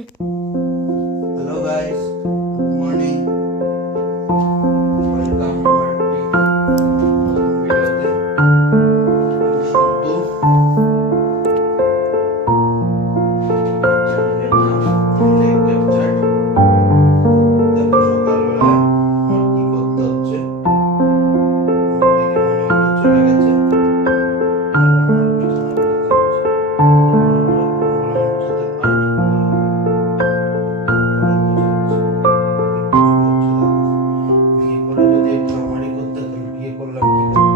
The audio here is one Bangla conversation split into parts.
Hello guys, good morning. Welcome আমার ভিডিওতে। আমি সন্তু, চ্যানেলের নাম লাইক ক্যাপচার। দেখো সকালবেলা আমার কি করতে হচ্ছে। দেখে মনে হলো চলে গেছে আর আমার বিছানা গোছাতে হচ্ছে। মনে হচ্ছে পার্টি বিয়ে করে যদি একটু আমারই করতে, তাহলে বিয়ে করলাম কি করে?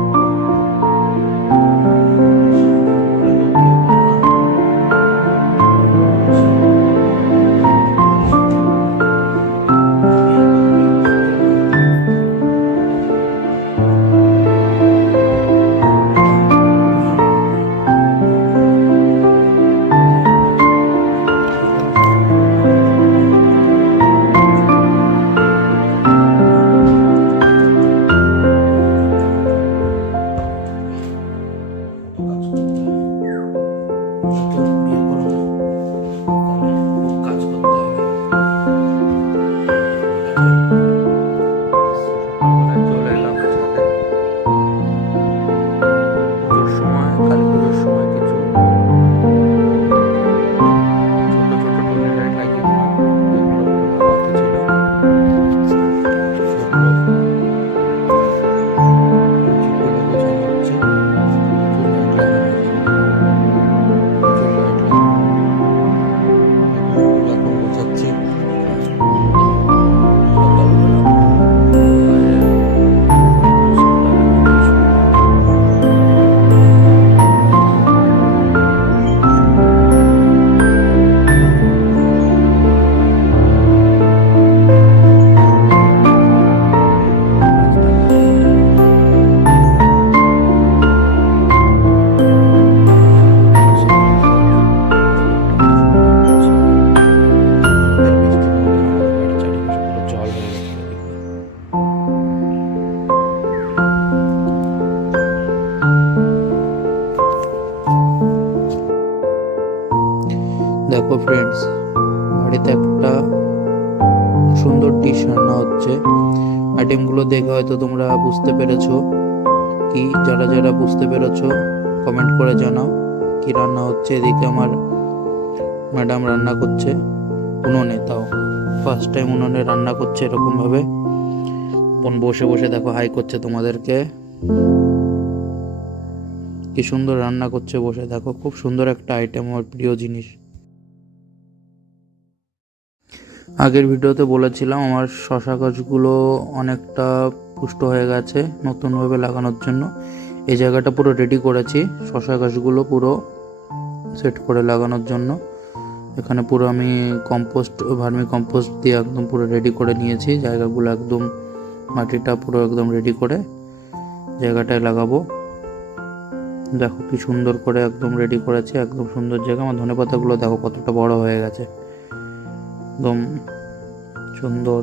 দেখো ফ্রেন্ডস, বাড়িতে একটা সুন্দর ডিশ রান্না হচ্ছে। আইটেমগুলো দেখে হয়তো তোমরা বুঝতে পেরেছো কি। যারা যারা বুঝতে পেরেছো কমেন্ট করে জানাও কি রান্না হচ্ছে। এদিকে আমার ম্যাডাম রান্না করছে উনুনে, তাও ফার্স্ট টাইম উনুনে রান্না করছে এরকম ভাবে। বোন বসে বসে দেখো হাই করছে তোমাদেরকে। কি সুন্দর রান্না করছে বসে, দেখো খুব সুন্দর একটা আইটেম, আমার প্রিয় জিনিস। আগের ভিডিওতে বলেছিলাম আমার শশা গাছগুলো অনেকটা পুষ্ট হয়ে গেছে নতুনভাবে লাগানোর জন্য। এই জায়গাটা পুরো রেডি করেছি শশা গাছগুলো পুরো সেট করে লাগানোর জন্য। এখানে পুরো আমি ভার্মি কম্পোস্ট দিয়ে একদম পুরো রেডি করে নিয়েছি জায়গাগুলো, একদম মাটিটা পুরো একদম রেডি করে জায়গাটায় লাগাবো। দেখো কি সুন্দর করে একদম রেডি করেছি, একদম সুন্দর জায়গা। আমার ধনেপাতাগুলো দেখো কতটা বড় হয়ে গেছে, একদম সুন্দর।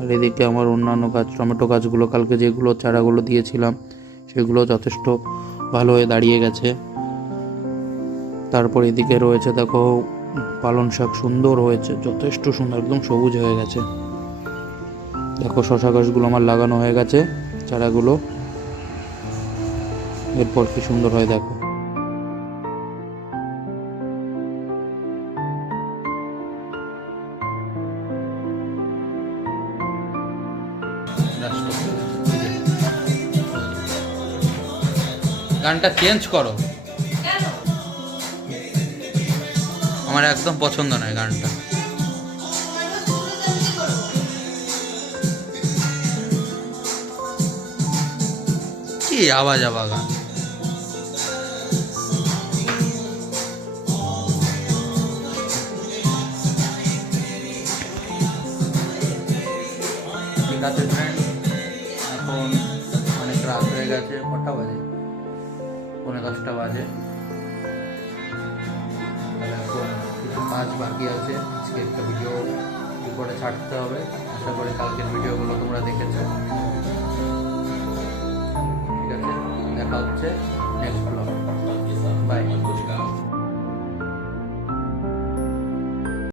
আর এদিকে আমার অন্যান্য গাছ, টমেটো গাছগুলো কালকে যেগুলো চারাগুলো দিয়েছিলাম সেগুলো যথেষ্ট ভালো হয়ে দাঁড়িয়ে গেছে। তারপর এদিকে রয়েছে দেখো পালং শাক, সুন্দর হয়েছে, যথেষ্ট সুন্দর, একদম সবুজ হয়ে গেছে। দেখো শশা গাছগুলো আমার লাগানো হয়ে গেছে চারাগুলো। এরপর কি সুন্দর হয় দেখো। গানটা চেঞ্জ করো, আমার একদম পছন্দ নয় গানটা। কি আওয়াজ গান। ঠিক আছে ফ্রেন্ড, এখন অনেক রাত হয়ে গেছে। কটা বাজে? 9:30 বাজে। এখন কিছু কাজ বাকি আছে, আজকে একটা ভিডিও করে ছাড়তে হবে। আশা করি কালকের ভিডিওগুলো তোমরা দেখেছো। ঠিক আছে, দেখা হচ্ছে নেক্সট ব্লগ। বাই।